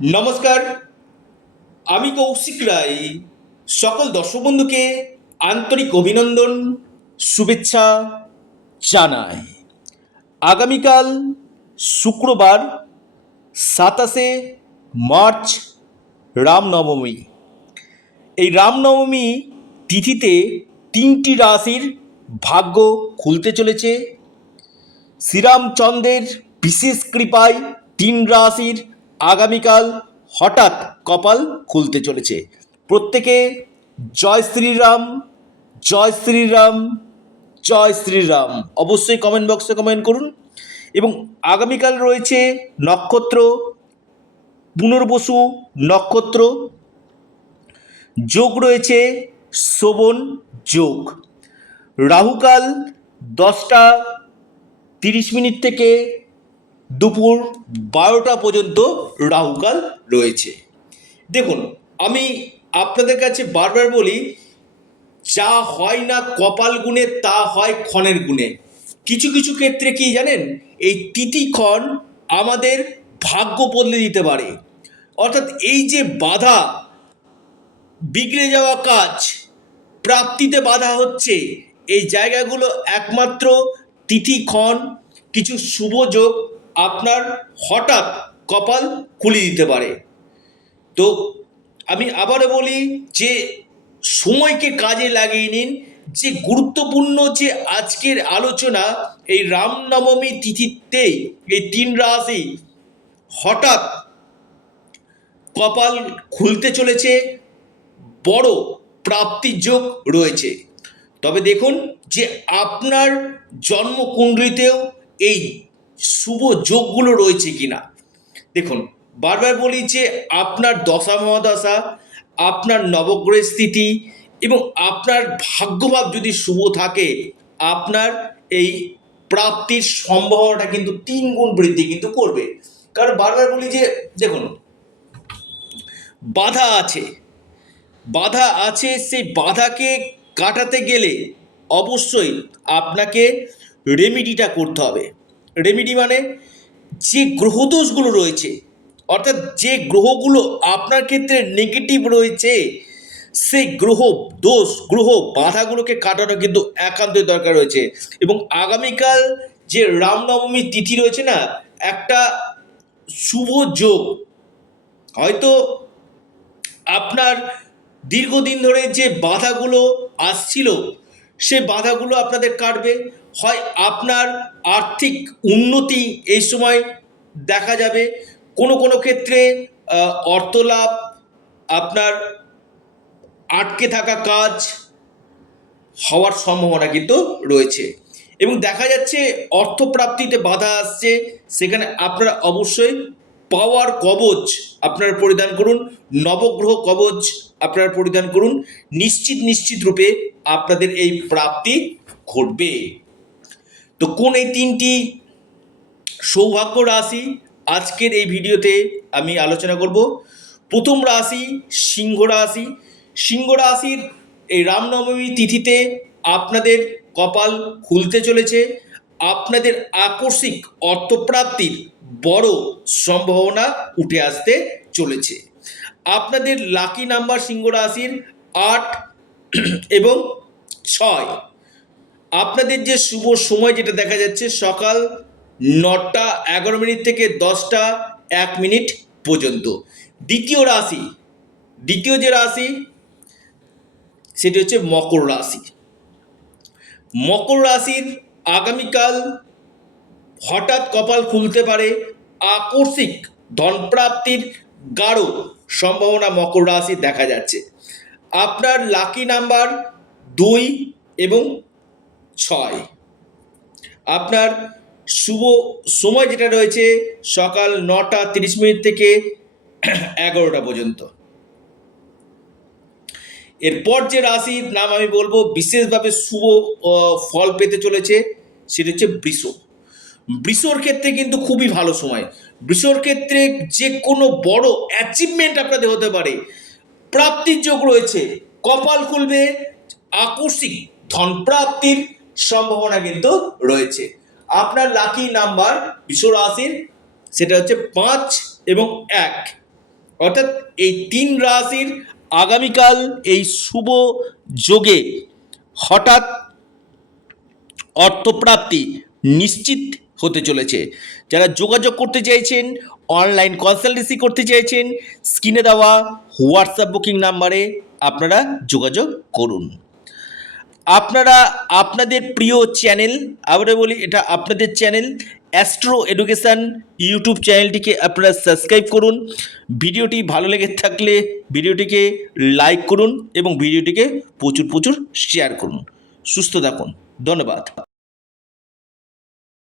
নমস্কার, আমি কৌশিক রায়। সকল দর্শক বন্ধুকে আন্তরিক অভিনন্দন, শুভেচ্ছা জানাই। আগামীকাল শুক্রবার 27 মার্চ রামনবমী। এই রামনবমী তিথিতে 3টি রাশির ভাগ্য খুলতে চলেছে। শ্রীরামচন্দ্রের বিশেষ কৃপায় 3 রাশির আগামীকাল হঠাৎ কপাল খুলতে চলেছে। প্রত্যেকে জয় শ্রীরাম, জয় শ্রীরাম, জয় শ্রীরাম অবশ্যই কমেন্ট বক্সে কমেন্ট করুন। এবং আগামীকাল রয়েছে নক্ষত্র পুনর্বসু নক্ষত্র, যোগ রয়েছে শ্রবণ যোগ। রাহুকাল 10টা 30 মিনিট থেকে দুপুর 12টা পর্যন্ত রাহুকাল রয়েছে। দেখুন, আমি আপনাদের কাছে বারবার বলি, যা হয় না কপাল গুণে তা হয় ক্ষণের গুণে। কিছু কিছু ক্ষেত্রে কি জানেন, এই তিথিক্ষণ আমাদের ভাগ্য বদলে দিতে পারে। অর্থাৎ এই যে বাধা, বিগড়ে যাওয়া কাজ, প্রাপ্তিতে বাধা হচ্ছে, এই জায়গাগুলো একমাত্র তিথিক্ষণ কিছু শুভ যোগ আপনার হঠাৎ কপাল খুলে দিতে পারে। তো আমি আবারও বলি যে সময়কে কাজে লাগিয়ে নিন। যে গুরুত্বপূর্ণ যে আজকের আলোচনা, এই রামনবমী তিথিতে এই 3 রাশি হঠাৎ কপাল খুলতে চলেছে, বড় প্রাপ্তির যোগ রয়েছে। তবে দেখুন যে আপনার জন্মকুণ্ডলিতেও এই শুভ যোগগুলো রয়েছে কিনা। দেখুন, বারবার বলি যে আপনার দশা মহাদশা, আপনার নবগ্রহের স্থিতি এবং আপনার ভাগ্যভাব যদি শুভ থাকে, আপনার এই প্রাপ্তির সম্ভাবনাটা কিন্তু 3 গুণ বৃদ্ধি কিন্তু করবে। কারণ বারবার বলি যে দেখুন, বাধা আছে, বাধা আছে, সেই বাধাকে কাটাতে গেলে অবশ্যই আপনাকে রেমিডিটা করতে হবে। রেমিডি মানে যে গ্রহদোষগুলো রয়েছে, অর্থাৎ যে গ্রহগুলো আপনার ক্ষেত্রে নেগেটিভ রয়েছে, সেই গ্রহ দোষ, গ্রহ বাধাগুলোকে কাটানো কিন্তু একান্তই দরকার রয়েছে। এবং আগামীকাল যে রামনবমী তিথি রয়েছে না, একটা শুভ যোগ, হয়তো আপনার দীর্ঘদিন ধরে যে বাধাগুলো আসছিল, সে বাধাগুলো আপনাদের কাটবে। হয় আপনার আর্থিক উন্নতি এই সময় দেখা যাবে, কোনো কোনো ক্ষেত্রে অর্থলাভ, আপনার আটকে থাকা কাজ হওয়ার সম্ভাবনা কিন্তু রয়েছে। এবং দেখা যাচ্ছে অর্থপ্রাপ্তিতে বাধা আসছে, সেখানে আপনারা অবশ্যই পাওয়ার কবচ আপনারা পরিধান করুন, নবগ্রহ কবচ আপনারা পরিধান করুন। নিশ্চিত রূপে আপনাদের এই প্রাপ্তি ঘটবে। তো কোন এই 3টি সৌভাগ্য রাশি আজকের এই ভিডিওতে আমি আলোচনা করব। প্রথম রাশি সিংহ রাশি। সিংহ রাশির এই রামনবমী তিথিতে আপনাদের কপাল খুলতে চলেছে। আপনাদের আকস্মিক অর্থপ্রাপ্তির বড় সম্ভাবনা উঠে আসতে চলেছে। আপনাদের লাকি নাম্বার সিংহ রাশির 8 এবং 6। আপনাদের যে শুভ সময় যেটা দেখা যাচ্ছে, সকাল 9টা 11 মিনিট থেকে 10টা 1 মিনিট পর্যন্ত। দ্বিতীয় যে রাশি সেটি হচ্ছে মকর রাশি। মকর রাশির আগামীকাল হঠাৎ কপাল খুলতে পারে, আকস্মিক ধনপ্রাপ্তির গাঢ় সম্ভাবনা মকর রাশির দেখা যাচ্ছে। আপনার লাকি নাম্বার 2 এবং 6। আপনার শুভ সময় যেটা রয়েছে, সকাল 9টা 30 মিনিট থেকে 11টা পর্যন্ত। এরপর যে রাশির নাম আমি বলবো বিশেষভাবে শুভ ফল পেতে চলেছে, সেটা হচ্ছে বৃষ। বৃষর ক্ষেত্রে কিন্তু খুবই ভালো সময়। বৃষর ক্ষেত্রে যে কোনো বড় অ্যাচিভমেন্ট আপনাদের হতে পারে, প্রাপ্তির যোগ রয়েছে, কপাল খুলবে, আকস্মিক ধনপ্রাপ্তির সম্ভাবনা কিন্তু রয়েছে। আপনার লাকি নাম্বার বৃষ রাশির সেটা হচ্ছে 5 এবং 1। অর্থাৎ এই 3 রাশির আগামীকাল এই শুভ যোগে হঠাৎ অর্থপ্রাপ্তি নিশ্চিত হতে চলেছে। যারা যোগাযোগ করতে চাইছেন, অনলাইন কনসালটেন্সি করতে চাইছেন, স্ক্রিনে দেওয়া হোয়াটসঅ্যাপ বুকিং নাম্বারে আপনারা যোগাযোগ করুন। আপনারা আপনাদের প্রিয় চ্যানেল, আবারও বলি এটা আপনাদের চ্যানেল অ্যাস্ট্রো এডুকেশান ইউটিউব চ্যানেলটিকে আপনারা সাবস্ক্রাইব করুন। ভিডিওটি ভালো লেগে থাকলে ভিডিওটিকে লাইক করুন এবং ভিডিওটিকে প্রচুর শেয়ার করুন। সুস্থ থাকুন, ধন্যবাদ।